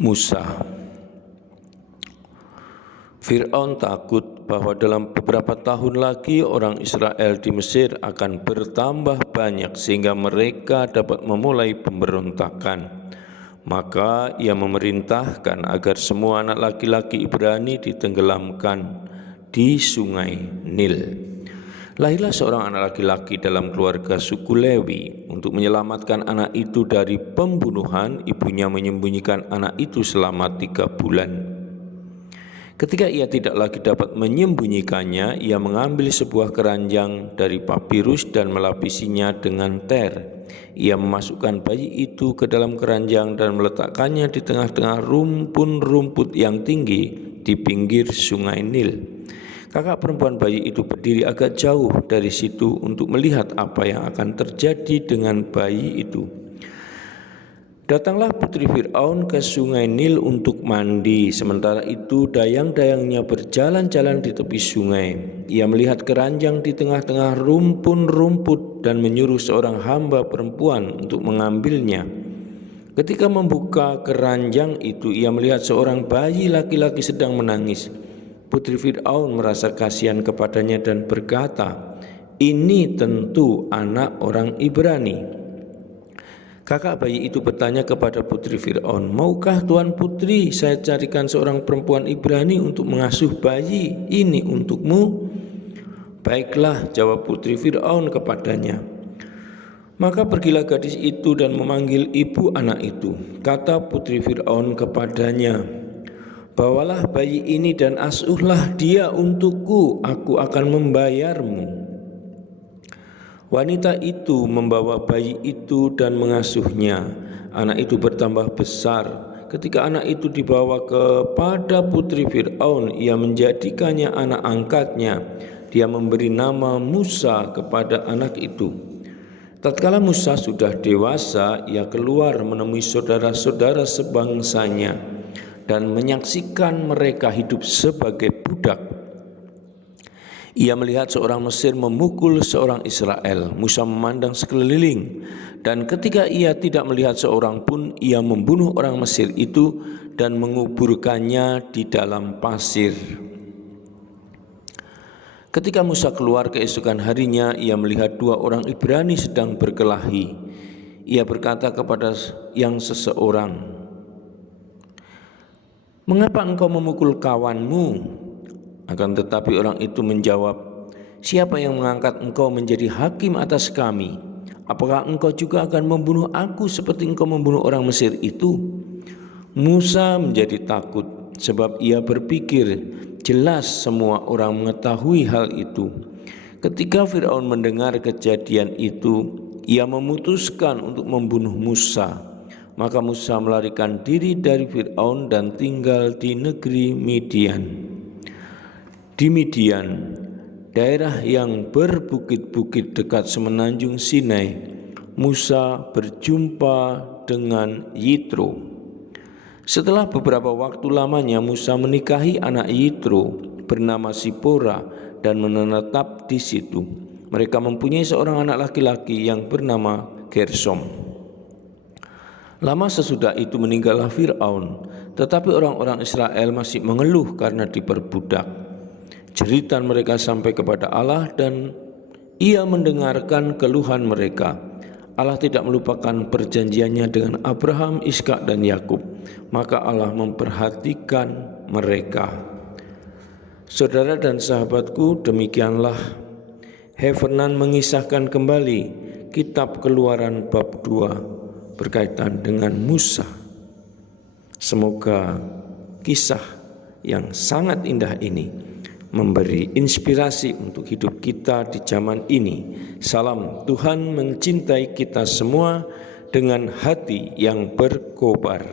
Musa. Fir'aun takut bahwa dalam beberapa tahun lagi orang Israel di Mesir akan bertambah banyak sehingga mereka dapat memulai pemberontakan. Maka ia memerintahkan agar semua anak laki-laki Ibrani ditenggelamkan di sungai Nil. Lahirlah seorang anak laki-laki dalam keluarga suku Lewi. Untuk menyelamatkan anak itu dari pembunuhan, ibunya menyembunyikan anak itu selama 3 bulan. Ketika ia tidak lagi dapat menyembunyikannya, ia mengambil sebuah keranjang dari papirus dan melapisinya dengan ter. Ia memasukkan bayi itu ke dalam keranjang dan meletakkannya di tengah-tengah rumpun-rumput yang tinggi di pinggir sungai Nil. Kakak perempuan bayi itu berdiri agak jauh dari situ untuk melihat apa yang akan terjadi dengan bayi itu. Datanglah putri Fir'aun ke sungai Nil untuk mandi. Sementara itu dayang-dayangnya berjalan-jalan di tepi sungai. Ia melihat keranjang di tengah-tengah rumpun-rumput dan menyuruh seorang hamba perempuan untuk mengambilnya. Ketika membuka keranjang itu, ia melihat seorang bayi laki-laki sedang menangis. Putri Fir'aun merasa kasihan kepadanya dan berkata, "Ini tentu anak orang Ibrani." Kakak bayi itu bertanya kepada putri Fir'aun, "Maukah Tuan Putri saya carikan seorang perempuan Ibrani untuk mengasuh bayi ini untukmu?" "Baiklah," jawab putri Fir'aun kepadanya. Maka pergilah gadis itu dan memanggil ibu anak itu. Kata putri Fir'aun kepadanya, "Bawalah bayi ini dan asuhlah dia untukku, aku akan membayarmu." Wanita itu membawa bayi itu dan mengasuhnya. Anak itu bertambah besar. Ketika anak itu dibawa kepada putri Fir'aun, ia menjadikannya anak angkatnya. Dia memberi nama Musa kepada anak itu. Tatkala Musa sudah dewasa, ia keluar menemui saudara-saudara sebangsanya dan menyaksikan mereka hidup sebagai budak. Ia melihat seorang Mesir memukul seorang Israel. Musa memandang sekeliling, dan ketika ia tidak melihat seorang pun, ia membunuh orang Mesir itu dan menguburkannya di dalam pasir. Ketika Musa keluar keesokan harinya, ia melihat 2 orang Ibrani sedang berkelahi. Ia berkata kepada yang seseorang, "Mengapa engkau memukul kawanmu?" Akan tetapi orang itu menjawab, "Siapa yang mengangkat engkau menjadi hakim atas kami? Apakah engkau juga akan membunuh aku seperti engkau membunuh orang Mesir itu?" Musa menjadi takut sebab ia berpikir, jelas semua orang mengetahui hal itu. Ketika Fir'aun mendengar kejadian itu, ia memutuskan untuk membunuh Musa. Maka Musa melarikan diri dari Fir'aun dan tinggal di negeri Midian. Di Midian, daerah yang berbukit-bukit dekat semenanjung Sinai, Musa berjumpa dengan Yitro. Setelah beberapa waktu lamanya, Musa menikahi anak Yitro bernama Sipora dan menetap di situ. Mereka mempunyai seorang anak laki-laki yang bernama Gersom. Lama sesudah itu meninggallah Fir'aun, tetapi orang-orang Israel masih mengeluh karena diperbudak. Jeritan mereka sampai kepada Allah dan ia mendengarkan keluhan mereka. Allah tidak melupakan perjanjiannya dengan Abraham, Ishak dan Yakub. Maka Allah memperhatikan mereka. Saudara dan sahabatku, demikianlah Heffernan mengisahkan kembali kitab Keluaran bab 2 berkaitan dengan Musa. Semoga kisah yang sangat indah ini memberi inspirasi untuk hidup kita di zaman ini. Salam, Tuhan mencintai kita semua dengan hati yang berkobar.